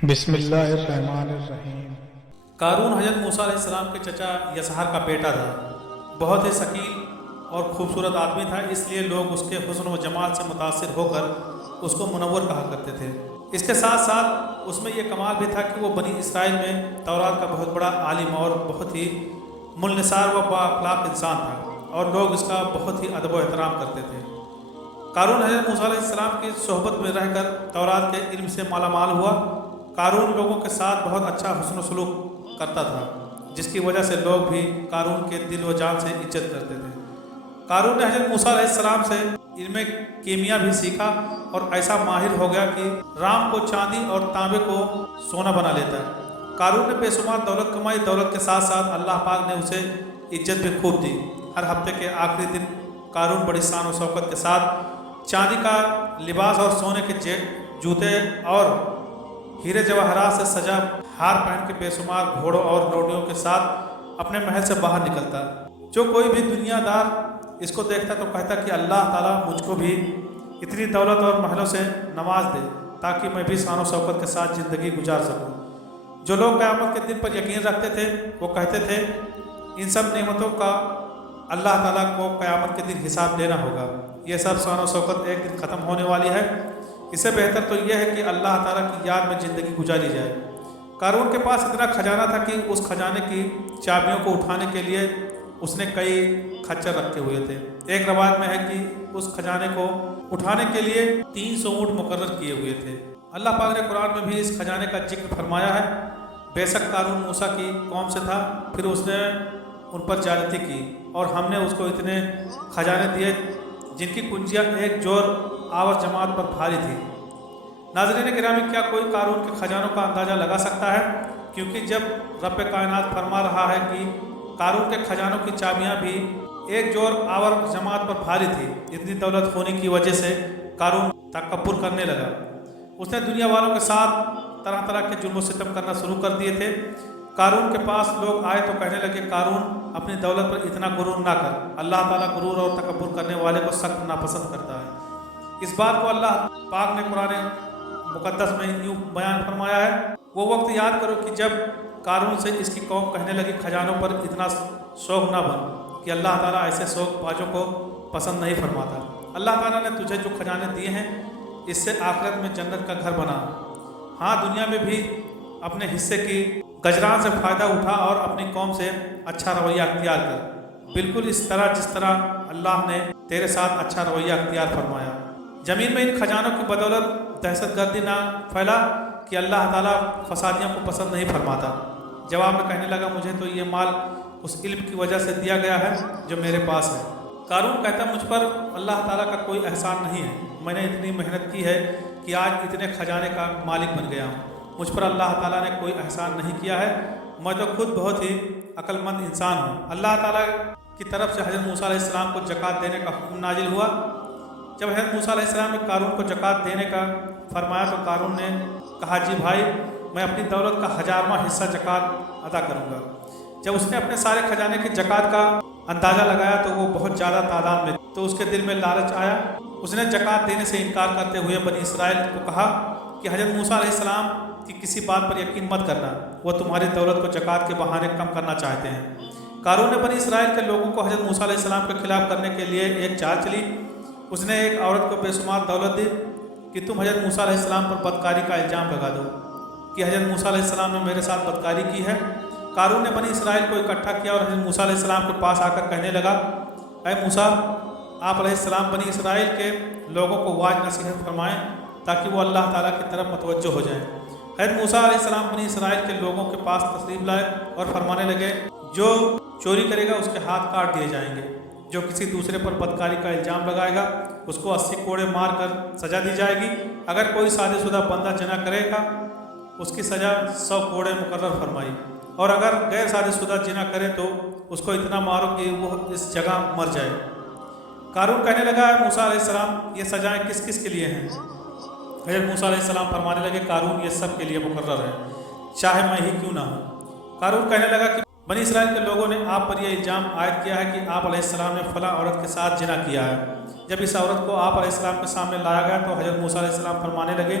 بسم اللہ الرحمن الرحیم۔ قارون حضرت موسیٰ علیہ السلام کے چچا یسحر کا بیٹا تھا۔ بہت ہی ثقیل اور خوبصورت آدمی تھا، اس لیے لوگ اس کے حسن و جمال سے متاثر ہو کر اس کو منور کہا کرتے تھے۔ اس کے ساتھ ساتھ اس میں یہ کمال بھی تھا کہ وہ بنی اسرائیل میں تورات کا بہت بڑا عالم اور بہت ہی ملنسار و با اخلاق انسان تھا، اور لوگ اس کا بہت ہی ادب و احترام کرتے تھے۔ قارون حضرت موسیٰ علیہ السلام کی صحبت میں رہ کر تورات کے علم سے مالا مال ہوا۔ قارون لوگوں کے ساتھ بہت اچھا حسن و سلوک کرتا تھا، جس کی وجہ سے لوگ بھی قارون کے دل و جان سے عزت کرتے تھے۔ قارون نے حضرت موسیٰ علیہ السلام سے علم کیمیا بھی سیکھا اور ایسا ماہر ہو گیا کہ رام کو چاندی اور تانبے کو سونا بنا لیتا ہے۔ قارون نے بے شمار دولت کمائی، دولت کے ساتھ ساتھ اللہ پاک نے اسے عزت بھی خوب دی۔ ہر ہفتے کے آخری دن قارون بڑی شان و شوکت کے ساتھ چاندی کا لباس اور سونے کے جوتے اور ہیرے جواہرات سے سجا ہار پہن کے بے شمار گھوڑوں اور لوڈیوں کے ساتھ اپنے محل سے باہر نکلتا۔ جو کوئی بھی دنیا دار اس کو دیکھتا تو کہتا کہ اللہ تعالیٰ مجھ کو بھی اتنی دولت اور محلوں سے نواز دے تاکہ میں بھی شان و شوکت کے ساتھ زندگی گزار سکوں۔ جو لوگ قیامت کے دن پر یقین رکھتے تھے وہ کہتے تھے ان سب نعمتوں کا اللہ تعالیٰ کو قیامت کے دن حساب دینا ہوگا، یہ سب شان و شوکت ایک دن ختم ہونے والی ہے، اس سے بہتر تو یہ ہے کہ اللہ تعالیٰ کی یاد میں زندگی گزاری جائے۔ قارون کے پاس اتنا خزانہ تھا کہ اس خزانے کی چابیوں کو اٹھانے کے لیے اس نے کئی کھچر رکھے ہوئے تھے۔ ایک روایت میں ہے کہ اس خزانے کو اٹھانے کے لیے 300 اونٹ مقرر کیے ہوئے تھے۔ اللہ پاک نے قرآن میں بھی اس خزانے کا ذکر فرمایا ہے۔ بے شک قارون موسیٰ کی قوم سے تھا، پھر اس نے ان پر زیادتی کی اور ہم نے اس کو اتنے خزانے دیے جن کی کنجیاں ایک جور آور جماعت پر بھاری تھی۔ ناظرین گرامی، کیا کوئی قارون کے خزانوں کا اندازہ لگا سکتا ہے؟ کیونکہ جب رب کائنات فرما رہا ہے کہ قارون کے خزانوں کی چابیاں بھی ایک جور آور جماعت پر بھاری تھی، اتنی دولت ہونے کی وجہ سے قارون تکبر کرنے لگا۔ اس نے دنیا والوں کے ساتھ طرح طرح کے ظلم و ستم کرنا شروع کر دیے تھے۔ قارون کے پاس لوگ آئے تو کہنے لگے قارون اپنی دولت پر اتنا غرور نہ کر، اللہ تعالیٰ غرور اور تکبر کرنے والے کو سخت ناپسند کرتا ہے۔ اس بات کو اللہ پاک نے قرآن مقدس میں یوں بیان فرمایا ہے، وہ وقت یاد کرو کہ جب قارون سے اس کی قوم کہنے لگی خزانوں پر اتنا شوق نہ بن، کہ اللہ تعالیٰ ایسے شوق بازوں کو پسند نہیں فرماتا۔ اللہ تعالیٰ نے تجھے جو خزانے دیے ہیں اس سے آخرت میں جنت کا گھر بنا، ہاں دنیا میں بھی اپنے حصے کی گجران سے فائدہ اٹھا اور اپنی قوم سے اچھا رویہ اختیار کر، بالکل اس طرح جس طرح اللہ نے تیرے ساتھ اچھا رویہ اختیار فرمایا۔ زمین میں ان خزانوں کی بدولت دہشت گردی نہ پھیلا کہ اللہ تعالیٰ فسادیوں کو پسند نہیں فرماتا۔ جواب میں کہنے لگا مجھے تو یہ مال اس علم کی وجہ سے دیا گیا ہے جو میرے پاس ہے۔ قارون کہتا مجھ پر اللہ تعالیٰ کا کوئی احسان نہیں ہے، میں نے اتنی محنت کی ہے کہ آج اتنے خزانے کا مالک بن گیا ہوں، مجھ پر اللہ تعالیٰ نے کوئی احسان نہیں کیا ہے، میں تو خود بہت ہی عقل مند انسان ہوں۔ اللہ تعالیٰ کی طرف سے حضرت موسیٰ علیہ السلام کو زکوٰۃ دینے کا حکم نازل ہوا۔ جب حضرت موسیٰ علیہ السلام نے قارون کو زکوٰۃ دینے کا فرمایا تو قارون نے کہا جی بھائی، میں اپنی دولت کا 1000واں حصہ زکوٰۃ ادا کروں گا۔ جب اس نے اپنے سارے خزانے کی زکوٰۃ کا اندازہ لگایا تو وہ بہت زیادہ تعداد میں، تو اس کے دل میں لالچ آیا۔ اس نے زکوٰۃ دینے سے انکار کرتے ہوئے بنی اسرائیل کو کہا کہ حضرت موسیٰ علیہ السلام کی کسی بات پر یقین مت کرنا، وہ تمہاری دولت کو زکوٰۃ کے بہانے کم کرنا چاہتے ہیں۔ قارون نے بنی اسرائیل کے لوگوں کو حضرت موسیٰ علیہ السلام کے خلاف کرنے کے لیے ایک چال چلی۔ اس نے ایک عورت کو بے شمار دولت دی کہ تم حضرت موسیٰ علیہ السلام پر بدکاری کا الزام لگا دو کہ حضرت موسیٰ علیہ السلام نے میرے ساتھ بدکاری کی ہے۔ قارون نے بنی اسرائیل کو اکٹھا کیا اور حضرت موسیٰ علیہ السلام کے پاس آ کر کہنے لگا اے موسیٰ، آپ علیہ السلام بنی اسرائیل کے لوگوں کو واعظ نصیحت فرمائیں تاکہ وہ اللہ تعالیٰ کی طرف متوجہ ہو جائیں۔ حضرت موسیٰ علیہ السلام بنی اسرائیل کے لوگوں کے پاس تشریف لائے اور فرمانے لگے جو چوری کرے گا اس کے ہاتھ کاٹ دیے جائیں گے، جو کسی دوسرے پر بدکاری کا الزام لگائے گا اس کو 80 کوڑے مار کر سزا دی جائے گی، اگر کوئی شادی شدہ بندہ زنا کرے گا اس کی سزا 100 کوڑے مقرر فرمائی، اور اگر غیر شادی شدہ زنا کرے تو اس کو اتنا مارو کہ وہ اس جگہ مر جائے۔ قارون کہنے لگا اے موسیٰ علیہ السلام یہ سزائیں کس کس کے لیے ہیں؟ حضرت موسیٰ علیہ السلام فرمانے لگے قارون یہ سب کے لیے مقرر ہے، چاہے میں ہی کیوں نہ ہوں۔ قارون کہنے لگا کہ بنی اسرائیل کے لوگوں نے آپ پر یہ الزام عائد کیا ہے کہ آپ علیہ السلام نے فلاں عورت کے ساتھ زنا کیا ہے۔ جب اس عورت کو آپ علیہ السلام کے سامنے لایا گیا تو حضرت موسیٰ علیہ السلام فرمانے لگے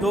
2